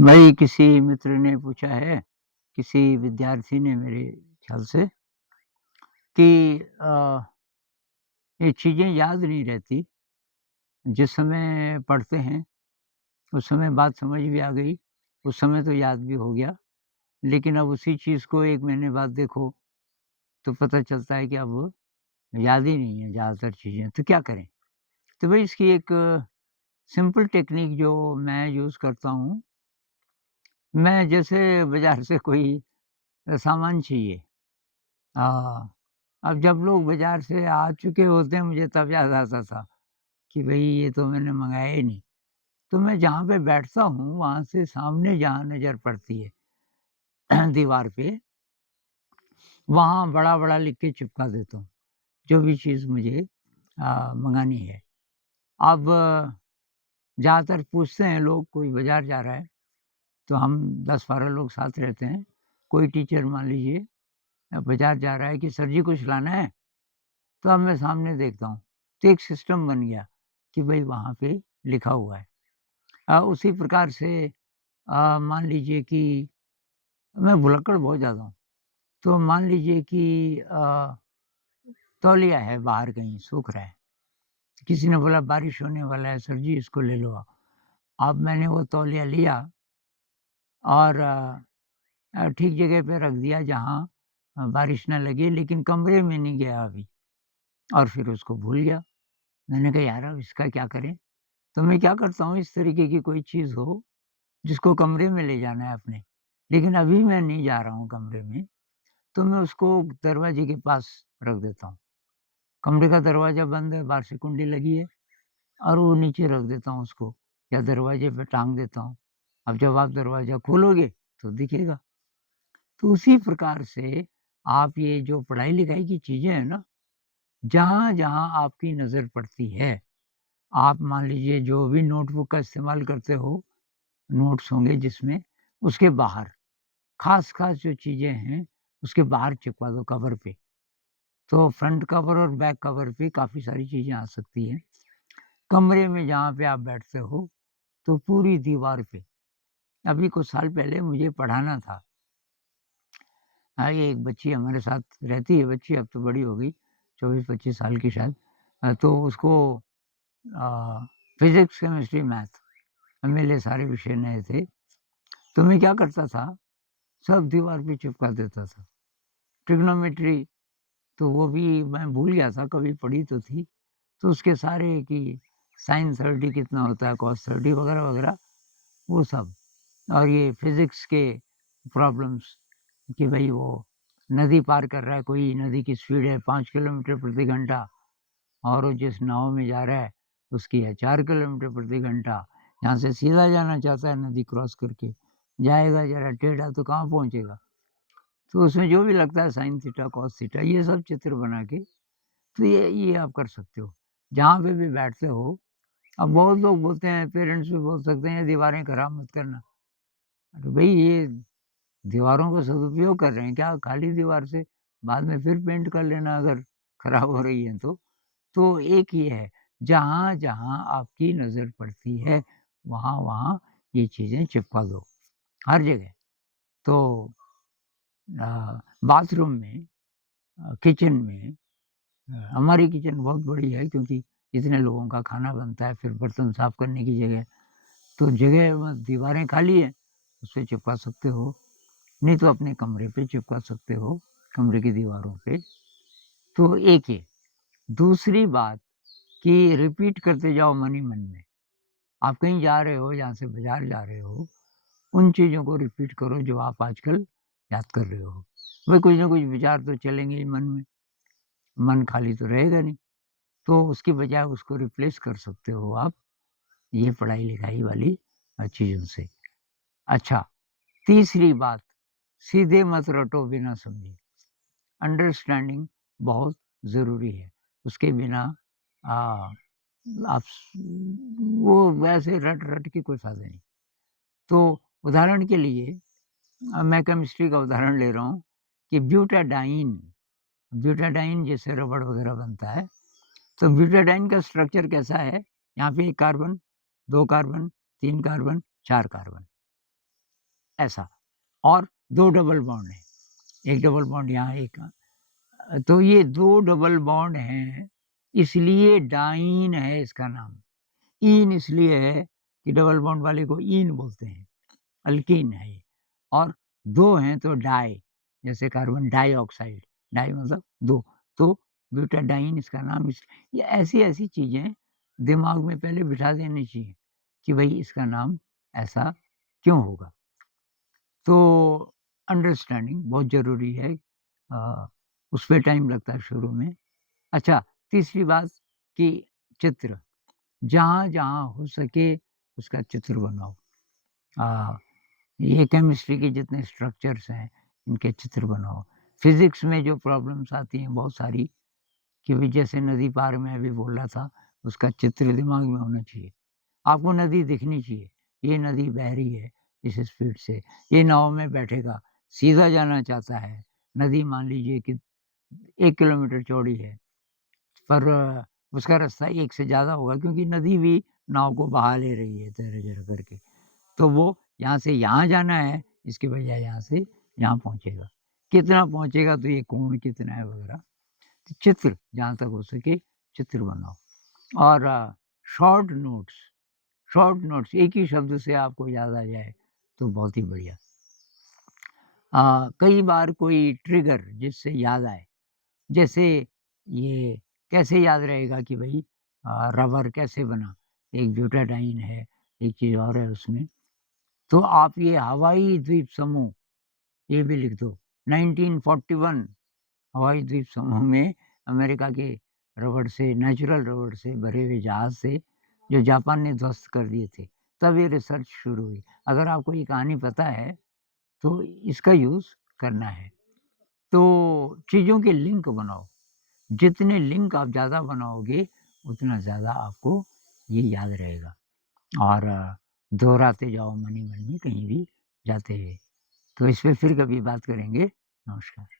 भाई किसी मित्र ने पूछा है, किसी विद्यार्थी ने मेरे ख्याल से कि ये चीज़ें याद नहीं रहती। जिस समय पढ़ते हैं, उस समय बात समझ भी आ गई, उस समय तो याद भी हो गया, लेकिन अब उसी चीज़ को 1 महीने बाद देखो, तो पता चलता है कि अब याद ही नहीं है ज़्यादातर चीज़ें, तो क्या करें? तो भई इसकी एक सिंपल टेक्नीक जो मैं यूज़ करता हूँ, मैं जैसे बाज़ार से कोई सामान चाहिए। अब जब लोग बाज़ार से आ चुके होते हैं मुझे तब याद आता था कि भई ये तो मैंने मँगाया ही नहीं। तो मैं जहाँ पे बैठता हूँ वहाँ से सामने जहाँ नज़र पड़ती है दीवार पे, वहाँ बड़ा-बड़ा लिख के चिपका देता हूँ, जो भी चीज़ मुझे मँगानी है। अब ज़्यादातर पूछते हैं लोग कोई बाज़ार जा रहा है, तो हम 10-12 लोग साथ रहते हैं। कोई टीचर मान लीजिए बाज़ार जा रहा है कि सर जी कुछ लाना है? तो अब मैं सामने देखता हूँ, तो एक सिस्टम बन गया कि भई वहाँ पे लिखा हुआ है। उसी प्रकार से मान लीजिए कि मैं भुलक्कड़ बहुत ज़्यादा हूँ, तो मान लीजिए कि तौलिया है बाहर कहीं सूख रहा है, किसी ने बोला बारिश होने वाला है सर जी इसको ले लो आप। अब मैंने वो तौलिया लिया और ठीक जगह पे रख दिया जहाँ बारिश ना लगे लेकिन कमरे में नहीं गया अभी और फिर उसको भूल गया। मैंने कहा यार अब इसका क्या करें? तो मैं क्या करता हूँ इस तरीके की कोई चीज़ हो, जिसको कमरे में ले जाना है अपने, लेकिन अभी मैं नहीं जा रहा हूँ कमरे में, तो मैं उसको दरवाजे के पास रख देता हूँ। कमरे का दरवाज़ा बंद है, बाहर से कुंडी लगी है और वो नीचे रख देता हूँ उसको या दरवाजे पे टाँग देता हूँ। अब जब आप दरवाज़ा खोलोगे तो दिखेगा। तो उसी प्रकार से आप ये जो पढ़ाई-लिखाई की चीज़ें हैं ना, जहाँ-जहाँ आपकी नज़र पड़ती है, आप मान लीजिए जो भी नोटबुक का इस्तेमाल करते हो, नोट्स होंगे जिसमें, उसके बाहर, ख़ास-ख़ास जो चीज़ें हैं, उसके बाहर चिपका दो कवर पे। तो फ्रंट कवर और बैक कवर पे काफ़ी सारी चीज़ें आ सकती हैं। कमरे में जहाँ पे आप बैठते हो, तो पूरी दीवार पे अभी कुछ साल पहले मुझे पढ़ाना था। ये एक बच्ची हमारे साथ रहती है बच्ची, अब तो बड़ी हो गई, 24-25 साल की शायद। तो उसको अ, फ़िज़िक्स, केमिस्ट्री, मैथ मेरे लिए सारे विषय नए थे। तो मैं क्या करता था, सब दीवार पे चिपका देता था। ट्रिग्नोमेट्री तो वो भी मैं भूल गया था, कभी पढ़ी तो थी। तो उसके सारे कि साइन 30 कितना होता है, कॉस 30 वगैरह-वगैरह वो सब। और ये फ़िज़िक्स के प्रॉब्लम्स कि भई वो नदी पार कर रहा है, कोई नदी की स्पीड है 5 किलोमीटर प्रति घंटा और वो जिस नाव में जा रहा है, उसकी है 4 किलोमीटर प्रति घंटा। यहाँ से सीधा जाना चाहता है नदी क्रॉस करके, जाएगा ज़रा टेढ़ा तो कहाँ पहुँचेगा? तो उसमें जो भी लगता है साइन थीटा, कॉस थीटा ये सब चित्र बना के तो ये आप कर सकते हो। जहाँ पे भी बैठते हो, अब बहुत लोग बोलते हैं पेरेंट्स भी बोल सकते हैं दीवारें खराब मत करना। अरे भई ये दीवारों का सदुपयोग कर रहे हैं क्या? खाली दीवार से बाद में फिर पेंट कर लेना अगर खराब हो रही है तो। तो एक ये है, जहाँ-जहाँ आपकी नज़र पड़ती है, वहाँ-वहाँ ये चीज़ें चिपका दो, हर जगह। तो बाथरूम में किचन में हमारी किचन बहुत बड़ी है क्योंकि इतने लोगों का खाना बनता है, फिर बर्तन साफ करने की जगह, तो जगह दीवारें खाली हैं, उसपे चिपका सकते हो, नहीं तो अपने कमरे पे चिपका सकते हो, कमरे की दीवारों पे। तो एक ये, दूसरी बात कि रिपीट करते जाओ मन ही मन में। आप कहीं जा रहे हो, जहाँ से बाज़ार जा रहे हो, उन चीज़ों को रिपीट करो जो आप आजकल याद कर रहे हो। भाई कुछ न कुछ विचार तो चलेंगे ही मन में, मन खाली तो रहेगा नहीं। तो उसकी बजाय उसको रिप्लेस कर सकते हो आप, ये पढ़ाई-लिखाई वाली चीज़ों से। अच्छा, तीसरी बात, सीधे मत रटो बिना समझे। अंडरस्टैंडिंग बहुत ज़रूरी है। उसके बिना अ, आप वो वैसे रट-रट के कोई फ़ायदा नहीं। तो उदाहरण के लिए मैं केमिस्ट्री का उदाहरण ले रहा हूँ कि ब्यूटाडाइन, ब्यूटाडाइन जैसे रबड़ वग़ैरह बनता है, तो ब्यूटाडाइन का स्ट्रक्चर कैसा है? यहाँ पे 1 कार्बन, 2 कार्बन, 3 कार्बन, 4 कार्बन। ऐसा, और 2 डबल बॉन्ड हैं, 1 डबल बॉन्ड यहाँ, एक तो ये 2 डबल बॉन्ड हैं, इसलिए डाइन है इसका नाम। ईन इसलिए है कि डबल बॉन्ड वाले को ईन बोलते हैं, अल्कीन है ये। और 2 हैं तो डाई, जैसे कार्बन डाइऑक्साइड, डाई मतलब 2, तो ब्यूटाडाइन इसका नाम। इस ये ऐसी-ऐसी चीज़ें दिमाग में पहले बिठा देनी चाहिए कि भई इसका नाम ऐसा क्यों होगा? तो अंडरस्टैंडिंग बहुत ज़रूरी है। उस पे टाइम लगता है शुरू में। अच्छा, तीसरी बात कि चित्र, जहाँ-जहाँ हो सके उसका चित्र बनाओ। अ, ये केमिस्ट्री के जितने स्ट्रक्चर्स हैं, इनके चित्र बनाओ। फिज़िक्स में जो प्रॉब्लम्स आती हैं बहुत सारी, कि भई जैसे नदी पार में अभी बोल रहा था, उसका चित्र दिमाग में होना चाहिए। आपको नदी दिखनी चाहिए, ये नदी बह रही है इस स्पीड से, ये नाव में बैठेगा, सीधा जाना चाहता है। नदी मान लीजिए कि 1 किलोमीटर चौड़ी है, पर उसका रास्ता 1 से ज़्यादा होगा, क्योंकि नदी भी नाव को बहा ले रही है ज़रा-ज़रा करके। तो वो यहाँ से यहाँ जाना है, इसके बजाय यहाँ से यहाँ पहुँचेगा। कितना पहुँचेगा, तो ये कोण कितना है वगैरह। तो चित्र जहाँ तक हो सके चित्र बनाओ। और शॉर्ट नोट्स, शॉर्ट नोट्स एक ही शब्द से आपको याद आ जाए तो बहुत ही बढ़िया। कई बार कोई ट्रिगर जिससे याद आए, जैसे ये कैसे याद रहेगा कि भई रबर कैसे बना? एक ब्यूटाडाइन है, एक चीज़ और है उसमें। तो आप ये हवाई द्वीप समूह, ये भी लिख दो। 1941 हवाई द्वीप समूह में अमेरिका के रबड़ से, नेचुरल रबड़ से भरे हुए जहाज़ से, जो जापान ने ध्वस्त कर दिए थे, तब ये रिसर्च शुरू हुई। अगर आपको ये कहानी पता है, तो इसका यूज़ करना है। तो चीज़ों के लिंक बनाओ, जितने लिंक आप ज़्यादा बनाओगे, उतना ज़्यादा आपको ये याद रहेगा। और दोहराते जाओ मन ही मन में कहीं भी जाते हुए। तो इस पे फिर कभी बात करेंगे। नमस्कार।